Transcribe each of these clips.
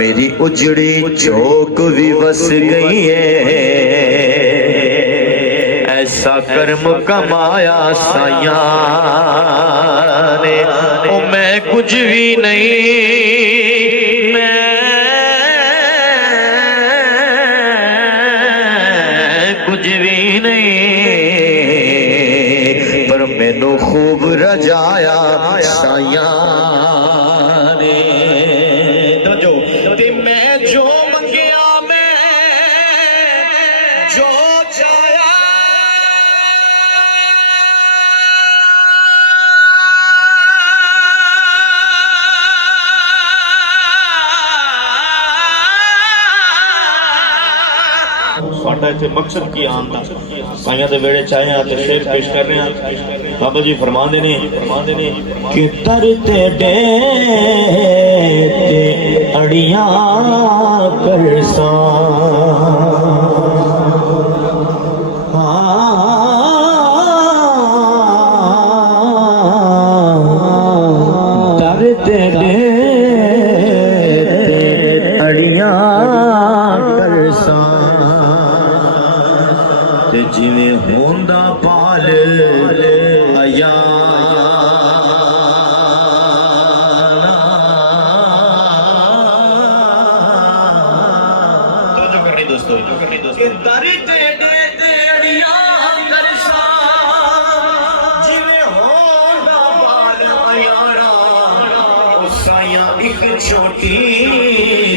मेरी उजड़ी चौक भी बस गई है, ऐसा कर्म कमाया साया ने। ओ मैं कुछ भी नहीं, मैं कुछ भी नहीं, पर मैनू खूब रजाया साया ने। जो ते मैं जो मंगिया, मैं जो चाया, साडा इत्थे मकसद की आन दा साइयां दे वेड़े च आए ते शेर पेश कर रहे हैं। बाबा जी फरमांदे ने कि दर ते डे ते अड़ियां करसा, दर ते डे ते अड़ियां करसा, ते जिवें होंदा पाल आया जो करनी दोस्तों कि दर ते अड़ियां करसा, जिवें होंदा पाल आया, ओ साया एक छोटी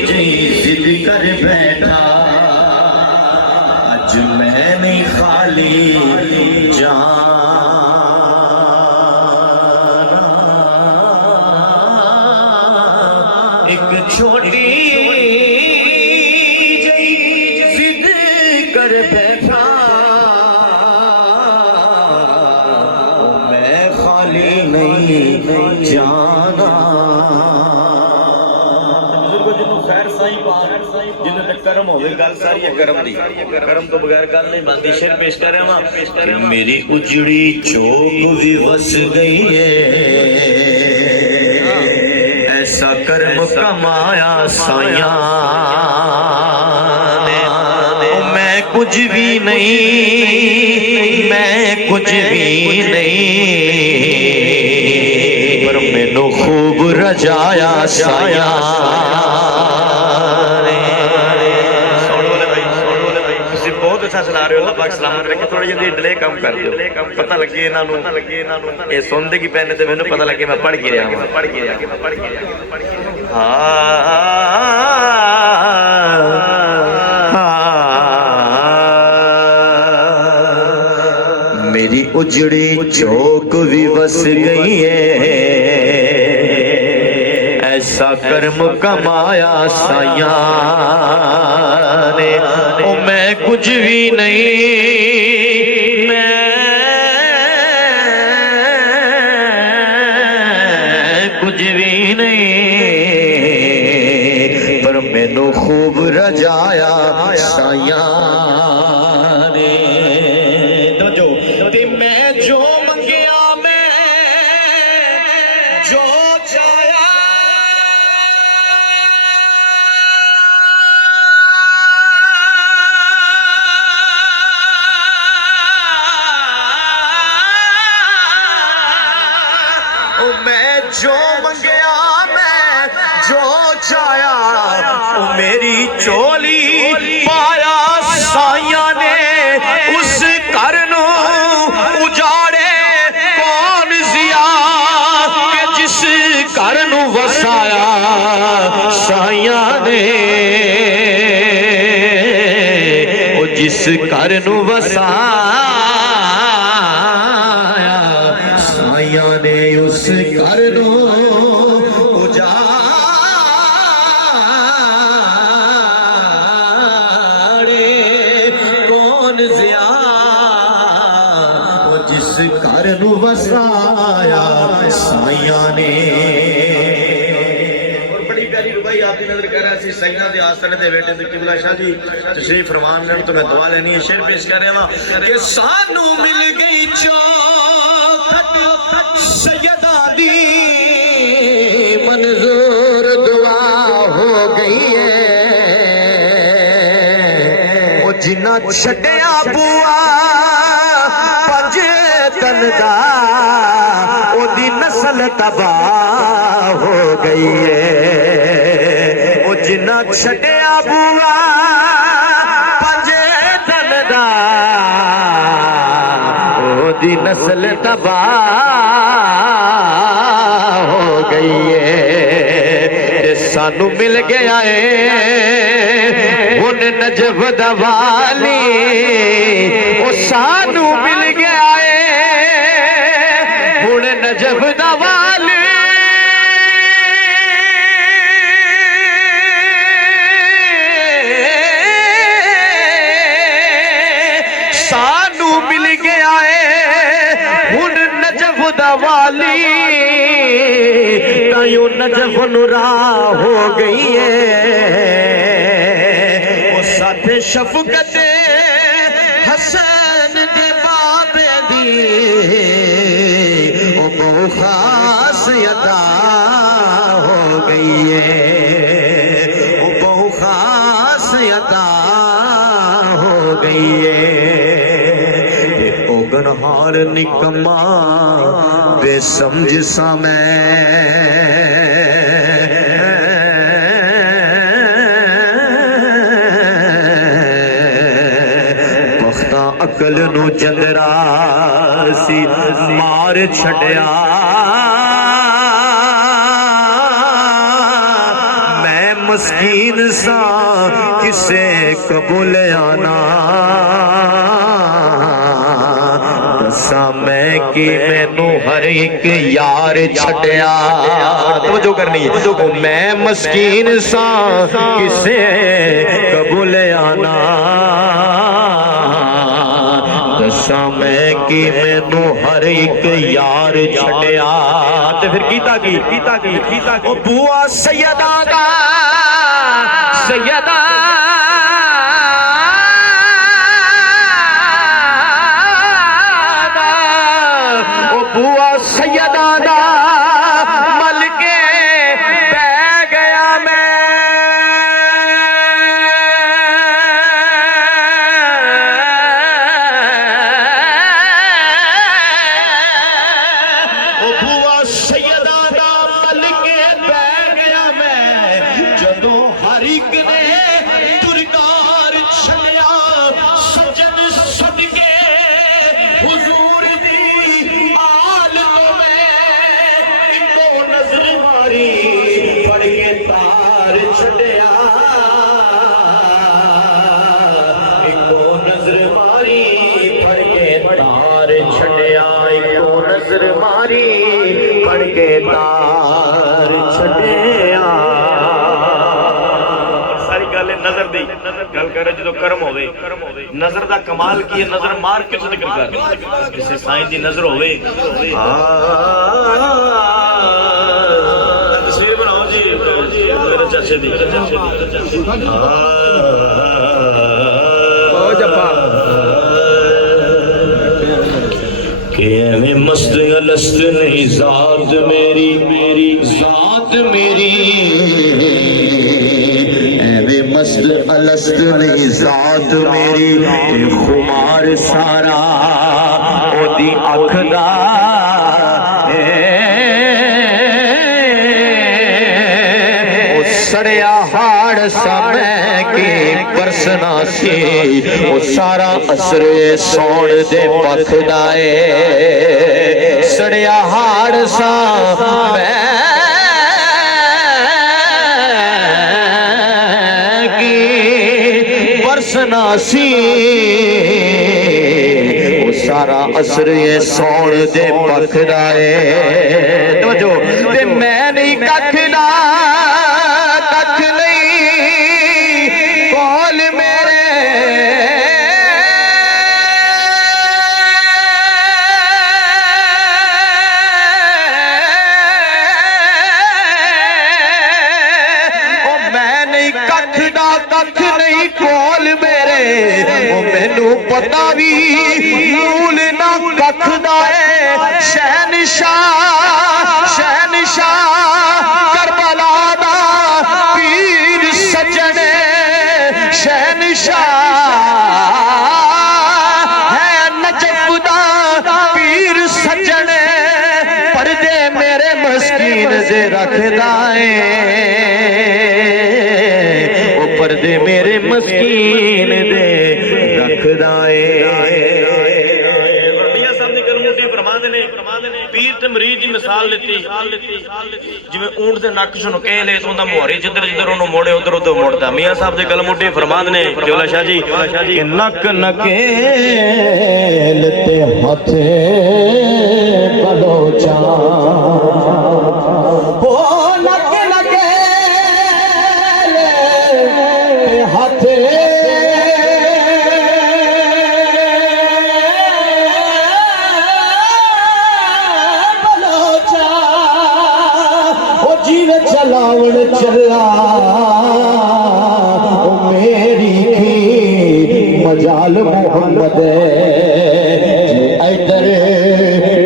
जी जिद कर बैठा, आज मैं नहीं खाली जाना, एक छोटी जिद कर बैठा, मैं खाली नहीं जाना। जिन्हें तक कर्म हो गल सारी है कर्म दी, कर्म तो बगैर गल नहीं बनती। शेर पेश कर रहा हूं, मेरी उजड़ी चौक भी बस गई है, ऐसा कर्म कमाया साया ने। मैं कुछ भी नहीं, मैं कुछ भी नहीं, पर मैनू खूब रजाया साया। सुना रहे हो, अल्लाह पाक सलामत रखे। थोड़ी जी डिले कम कर दो, पता लगे इन्हों ये सुनते की पैने ते मैनू पता लगे मैं पढ़ के रहा हूं। मेरी उजड़ी चौक भी बस गई है, ऐसा कर्म कमाया साया ने। ओ मैं कुछ भी नहीं, मैं कुछ भी नहीं, पर मैनू खूब रजाया साया ने। जो ते मैं जो मंगिया, मैं जो चाया, मैं जो मंगया, मैं जो चाया, मेरी चोली पाया साइया ने। उस घर नू उजाड़े कौन जिया, के जिस घर नू वसाया साइया ने, ओ जिस घर नू वसाया साइया ने, उस घर नू घर नू वसाया साइया ने। और बड़ी प्यारी रुबाई आपकी नजर कर रहा सी सैयदा दे आसने दे बेटे ते किबला शाह जी तशरीफ फरमान ने, तो मैं दुआ लेनी है। शेर पेश कर रहा हूं कि सानू मिल गई चौखट सैयदा दी, मंजूर दुआ हो गई है, जिन्ना छड्डिया बुआ पंज तन दा ओदी नस्ल तबाह हो गई है। ओ जिन्ना छड्डिया बुआ पंज तन दा ओदी नस्ल तबाह हो गई है। सानू मिल गया है हुन नजफ दवाली, ओ सानू मिल गया है हुन नजफ दवाली। सानू मिल गया है हुन नजफ दवाली, तायो नजफ नुरा हो गई है। साथ शफकत हसन दे बाबे दी ओ बहु खास अदा हो गई है। ओ बहु खास अदा हो गई है। ओ गनहार निकम्मा बेसमझ सा मैं अकल नू जंदरा सी मार छड़िया। मैं मस्कीन सा किसे कबूल आना, दसा मैं कि मैनू हर एक यार छड़िया। तवज्जो करनी है। मैं मस्कीन सा किसे कबूल आना, दसा मैं कि मैनू हर एक यार छड़िया। ते फिर कीता की ओ बुआ सैयदा दा सैयदा ओ बुआ सैयदा दा मल के बह गया मैं। गल कर जो कर्म होवे नजर दा कमाल की है। नजर मार के जिक्र कर किसी साईं दी नजर होवे। तस्वीर बनाओ जी मेरे चाचे दी। कि एवें मस्त अलस्त नहीं जात मेरी मेरी जात मेरी, मस्त अलस्त नहीं जात मेरी। खुमार सारा ओदी अख दा ओ सड़िया हाड़ समय के बरसना सी, ओ सारा असर सौण दे पख दा सड़िया हाड़ सा मैं सी। वो सारा असर ये सौण दे पखदा है। तवज्जो ते मैं नहीं कखदा कख नहीं कौल मेरे, ओ मैं नहीं कखदा कख नहीं कौल मेरे। ओ मैनू पता भी मूल ना कखदा है। शहनशाह करबला दा पीर सजने शहनशाह दे रखदा है ओ पर्दे मेरे मस्कीन दे रखदा है। पीर ते मरीद की मिसाल लेती जिवें ऊंट दे नक चों कह ले तो उहदा मोहरी जिधर जिधर उहनूं मोड़े उधर उधर मुड़दा। मियां साहब दे गलमुटी फरमांदे ने किबला शाह जी नक नकेल ते हथ बलोचा ओ नक नकेल ते हथ चलावण चला मेरी की मजाल मोहम्मद इधर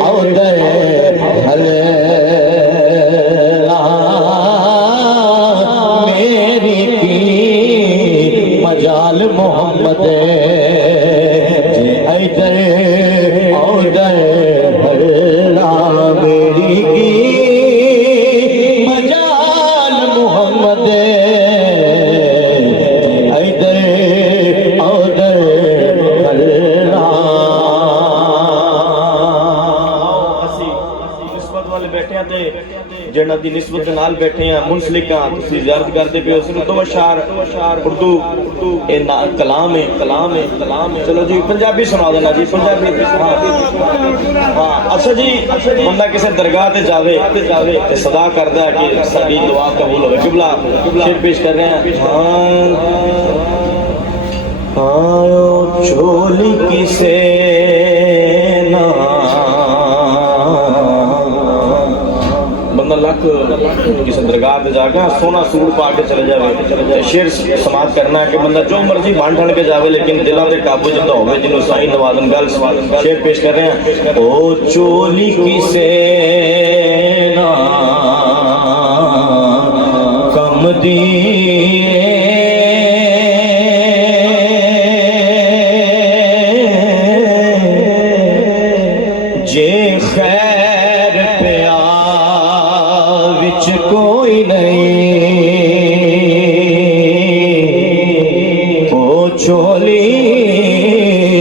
उधर हले मेरी की मजाल मोहम्मद इधर उधर हला मेरी की जिन्हां दी निस्बत दे नाल बैठे हैं मुंसलिकां तुसीं ज़ियारत करदे पे हो सिर्फ दो अशार उर्दू ए ना कलाम है चलो जी पंजाबी सुना देना जी पंजाबी हां अच्छा जी बंदा किसी दरगाह ते जावे ते सदा करदा है कि साडी दुआ कबूल होवे। किबला शेर पेश कर रहे हैं आयो चोली किसे ना लख किसी दरगाह पे जाके सोना सूट पा के चले जावे शेर समाज करना है कि बंदा जो मर्जी बन ठन के जावे लेकिन दिलों के काबू जिंदा होवे जिन्हों साईं नवाजन गल शेर पेश कर रहे हैं ओ चोली किसे ना कम दी जे खैर प्यार कोई नहीं ओ चोली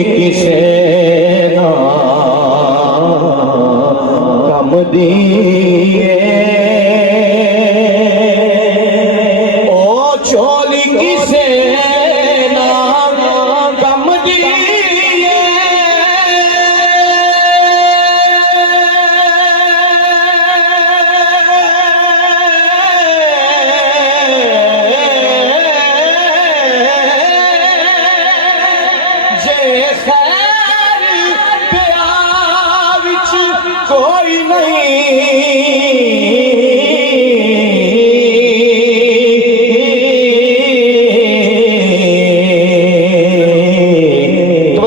किसे ना कम दिए ओ चोली किसे ना कम दिए कोई नहीं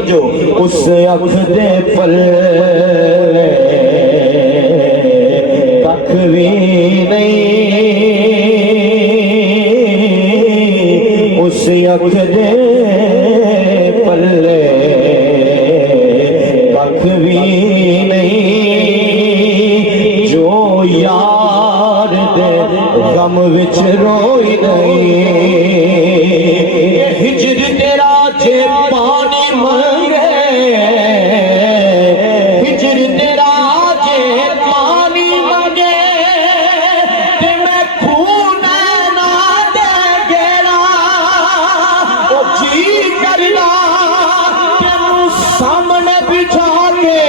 तो उस अख दे पल कख भी नहीं उस अख दे पल्ले कख भी यार दे गम विच रोई नहीं हिजर तेरा जे पानी मंगे हिजर तेरा जे पानी मंगे ते मैं खून ना दे गेरा ओ जी करना तेनू सामने बिठा के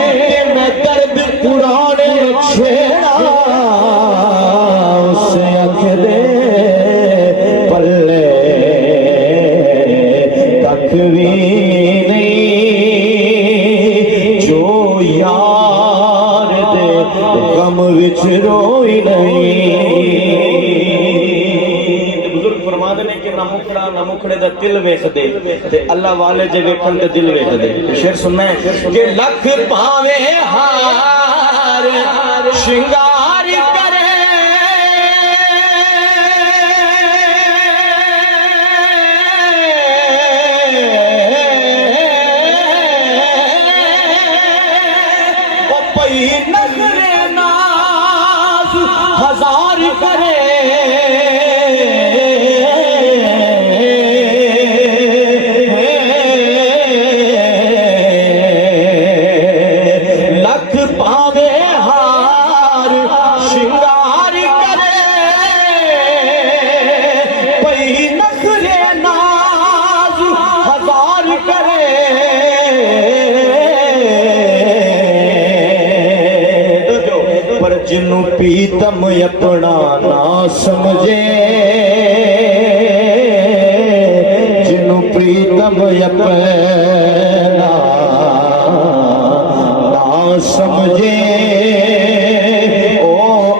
ते मैं दर्द पुराने छेड़ा उस अख दे पल्ले कख भी नहीं जो यार दे गम विच रोई नहीं। बुजुर्ग फरमाते ने कि ना मुखड़े दा दिल वेखदे ते अल्लाह वाले जे वेखन ते दिल वेखदे। शेर सुनना है कि लख पावे हार श्रृंगार करे ओ पई नजरे नाज प्रीतम अपना ना समझे, जिनु प्रीतम अपना ना समझे, ओ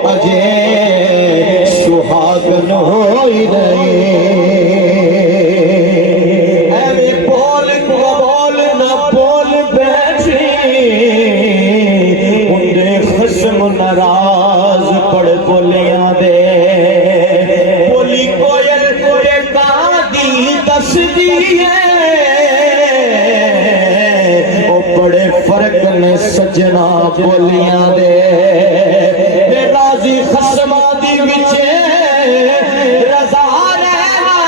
अजय सुहागन होई रहे। नाराज पड़ बोलिया दे, बोली कोयल कोये कादी दस दिए, ओ बड़े फर्क ने सजना बोलिया दे। राजी खसमा दी विचे रजा रहना,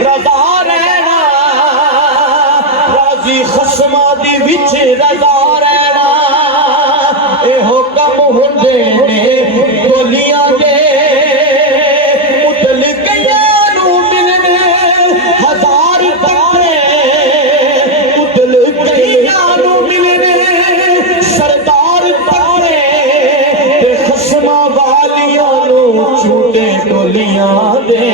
रजा रहना, राजी खसमा दी विच रजा रहना, एहो कम हुंदे ने बोलियां दे। मुतल कईयां नूं मिलने हजार तकरे, मुतल कईयां नूं मिलने सरदार तकरे, ते खसमा वालियां नूं झूठे टोलियां दे।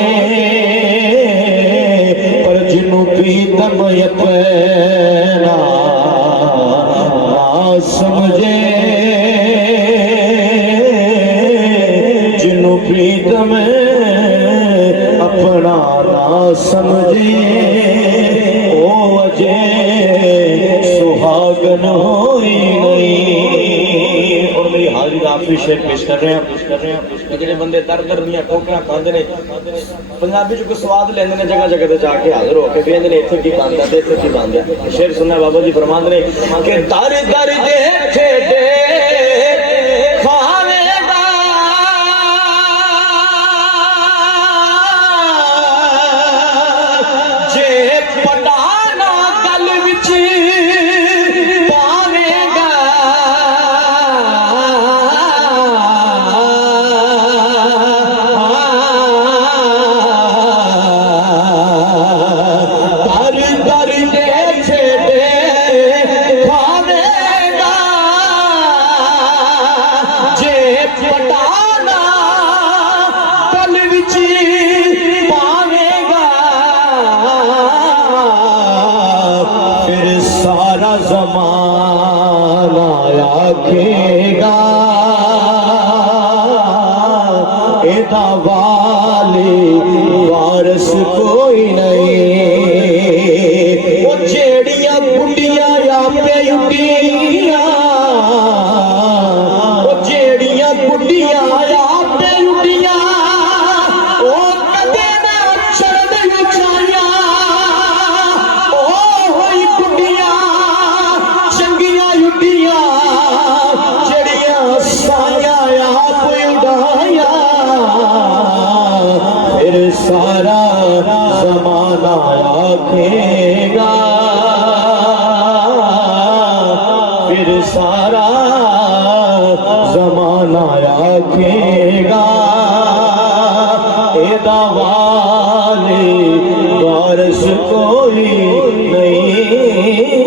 प्रीतम अपना ना समझे, जिनु प्रीतम अपना ना समझे, ओ अजय सुहागन होई नहीं। और मेरी हाजिरी आखिरी शेर पेश कर रहे हैं। ਜਿਹੜੇ ਬੰਦੇ ਦਰ ਦਰ ਦੀਆਂ ਠੋਕਰਾਂ ਖਾਂਦੇ ਨੇ, ਪੰਜਾਬੀ ਚ ਕੋਈ ਸਵਾਦ ਲੈਂਦੇ ਨੇ, ਜਗ੍ਹਾ ਜਗ੍ਹਾ ਤੇ ਜਾ ਕੇ ਹਾਜ਼ਰ ਹੋ ਕੇ ਕਹਿੰਦੇ ਨੇ ਇੱਥੇ ਕੀ ਬਣਦਾ ਤੇ ਇੱਥੇ ਕੀ ਬਣਦਾ। ਸ਼ੇਰ ਸੁਣਨਾ ਬਾਬਾ ਜੀ ਫਰਮਾਉਂਦੇ ਨੇ ਕਿ ਦਰ ਦਰ ਦੇ ਠੇਡੇ ਖਾਵੇਗਾ, ਜੇ ਪਟਾਨਾ ਗਲ ਵਿੱਚ ਪਾਵੇਗਾ, पटाना कल विच पावेगा, फिर सारा ज़माना आखेगा, एदा वाली वारस कोई नहीं। वो जेड़ियां बुढ़ियां या पे उठियां, बुढ़िया आप उठिया, ओ कदे ना चढ़ उचाइया, ओ होई बुढ़िया चंगिया उठिया, जड़िया साया आप उड़ाया, फिर सारा जमाना आखेगा, फिर सारा जमाना आखेगा, एदा वाली वारस कोई नहीं।